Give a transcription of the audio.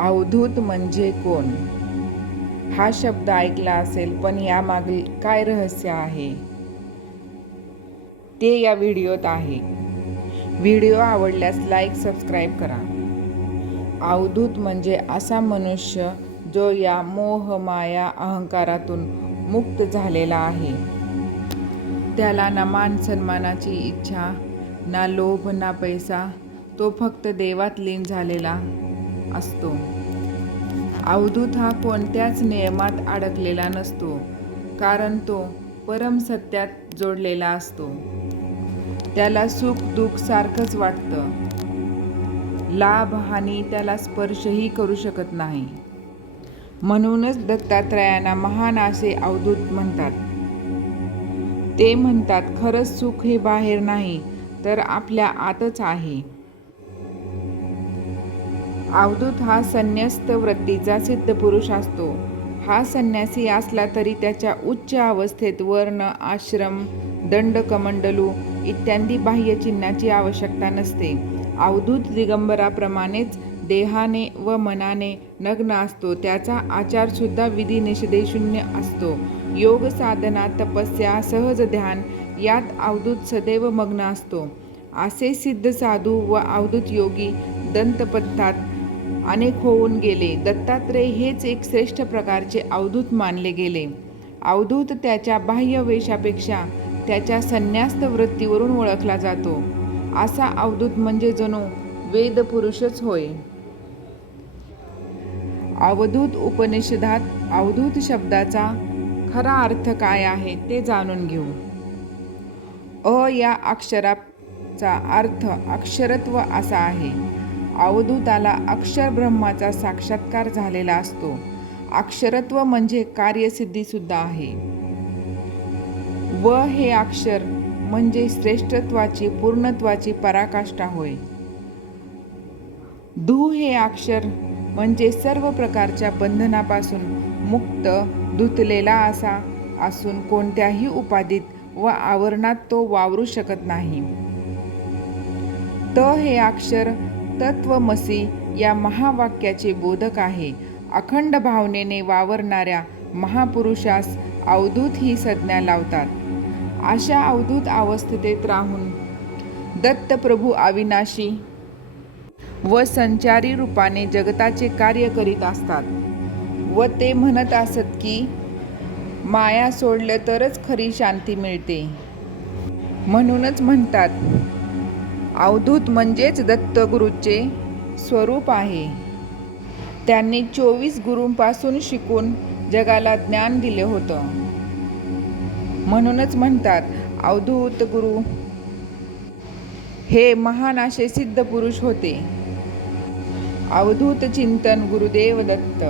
अवधूत म्हणजे कोण? हा शब्द ऐकला असेल, पण यामागे काय रहस्य आहे ते या व्हिडिओत आहे. व्हिडिओ आवडल्यास लाईक, सबस्क्राईब करा. अवधूत म्हणजे असा मनुष्य जो या मोह, माया, अहंकारातून मुक्त झालेला आहे. त्याला ना मान सन्मानाची इच्छा, ना लोभ, ना पैसा. तो फक्त देवात लीन झालेला असतो. अवधूत हा कोणत्याच नियमात अडकलेला नसतो, कारण तो परमसत्यात जोडलेला असतो. त्याला सुख दुःख सारखंच वाटतं. लाभ हानी त्याला स्पर्शही करू शकत नाही. म्हणूनच दत्तात्रयांना महान असे अवधूत म्हणतात. ते म्हणतात, खरंच सुख हे बाहेर नाही, तर आपल्या आतच आहे. अवधूत हा संन्यस्त वृत्तीचा सिद्ध पुरुष असतो. हा संन्यासी असला तरी त्याच्या उच्च अवस्थेत वर्ण, आश्रम, दंड, कमंडलू इत्यादी बाह्य चिन्हाची आवश्यकता नसते. अवधूत दिगंबराप्रमाणेच देहाने व मनाने नग्न असतो. त्याचा आचारसुद्धा विधिनिषेधशून्य असतो. योग साधना, तपस्या, सहज ध्यान यात अवधूत सदैव मग्न असतो. असे सिद्ध साधू व अवधूत योगी दंतपंथात अनेक होऊन गेले. दत्तात्रेय हेच एक श्रेष्ठ प्रकारचे अवधूत मानले गेले. अवधूत त्याच्या बाह्य वेशापेक्षा त्याच्या संन्यस्त वृत्तीवरून ओळखला जातो. असा अवधूत म्हणजे जणू वेदपुरुषच होय. अवधूत उपनिषदात अवधूत शब्दाचा खरा अर्थ काय आहे ते जाणून घेऊ. अ या अक्षराचा अर्थ अक्षरत्व असा आहे. अवधूताला अक्षर ब्रह्माचा साक्षात्कार झालेला असतो. अक्षरत्व म्हणजे कार्यसिद्धी सुद्धा आहे. व हे अक्षर म्हणजे श्रेष्ठत्वाची, पूर्णत्वाची पराकाष्ठा होय. धू हे अक्षर म्हणजे सर्व प्रकारच्या बंधनापासून मुक्त, धुतलेला असा असून कोणत्याही उपाधीत व आवरणात तो वावरू शकत नाही. त हे अक्षर तत्वमसी या महावाक्याचे बोधक आहे. अखंड भावनेने वावरणाऱ्या महापुरुषास अवधूत ही संज्ञा लावतात. अशा अवधूत अवस्थेत राहून दत्तप्रभू अविनाशी व संचारी रूपाने जगताचे कार्य करीत असतात व ते म्हणत असत की माया सोडलं तरच खरी शांती मिळते. म्हणूनच म्हणतात, अवधूत म्हणजेच दत्तगुरूचे स्वरूप आहे. त्यांनी 24 गुरूंपासून शिकून जगाला ज्ञान दिले होतं. म्हणूनच म्हणतात, अवधूत गुरु हे महान असे सिद्ध पुरुष होते. अवधूत चिंतन गुरुदेव दत्त.